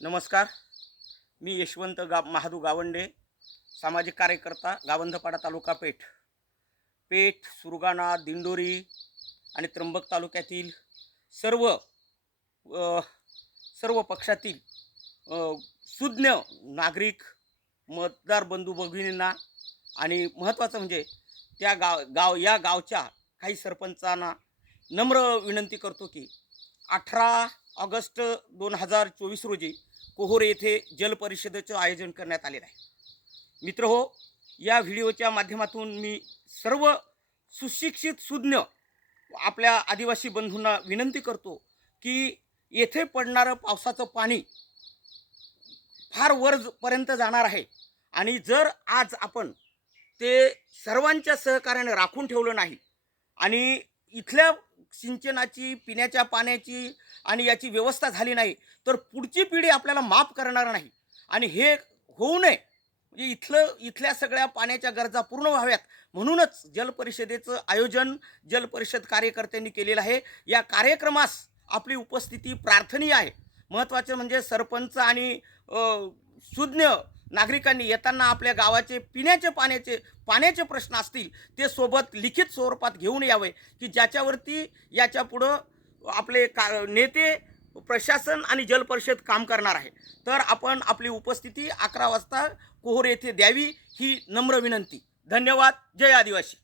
नमस्कार. मी यशवंत महादू गावंडे, सामाजिक कार्यकर्ता, गावंधपाडा तालुका पेठ. पेठ, सुरगाणा, दिंडोरी आणि त्र्यंबक तालुक्यातील सर्व अ, सर्व पक्षातील अ, सुज्ञ नागरिक, मतदार बंधू भगिनींना आणि महत्त्वाचं म्हणजे त्या या गावच्या काही सरपंचांना नम्र विनंती करतो की 18 ऑगस्ट 2024 रोजी कोहोर येथे जलपरिषदेचं आयोजन करण्यात आलेलं आहे. मित्रहो, या व्हिडिओच्या माध्यमातून मी सर्व सुशिक्षित सुज्ञ आपल्या आदिवासी बंधूंना विनंती करतो की येथे पडणारं पावसाचं पाणी फार वरपर्यंत जाणार आहे आणि जर आज आपण ते सर्वांच्या सहकार्याने राखून ठेवलं नाही आणि इथल्या सिंचनाची, पिण्याच्या पाण्याची आणि याची व्यवस्था झाली नाही, तर पुढची पिढी आपल्याला माफ करणार नाही. आणि हे होऊ नये म्हणजे इथल्या सगळ्या पाण्याच्या गरजा पूर्ण व्हाव्यात म्हणूनच जलपरिषदेचं आयोजन जलपरिषद कार्यकर्त्यांनी केलेलं आहे. या कार्यक्रमास आपली उपस्थिती प्रार्थनीय आहे. महत्त्वाचं म्हणजे सरपंच आणि सुज्ञ नागरिकांनी येताना आपल्या गावाचे पाण्याचे प्रश्न असतील ते सोबत लिखित स्वरूपात घेऊन यावे की ज्याच्यावरती याच्यापुढं आपले नेते, प्रशासन आणि जलपरिषद काम करणार आहे. तर आपण आपली उपस्थिती 11 वाजता कोहोर येथे द्यावी ही नम्र विनंती. धन्यवाद. जय आदिवासी.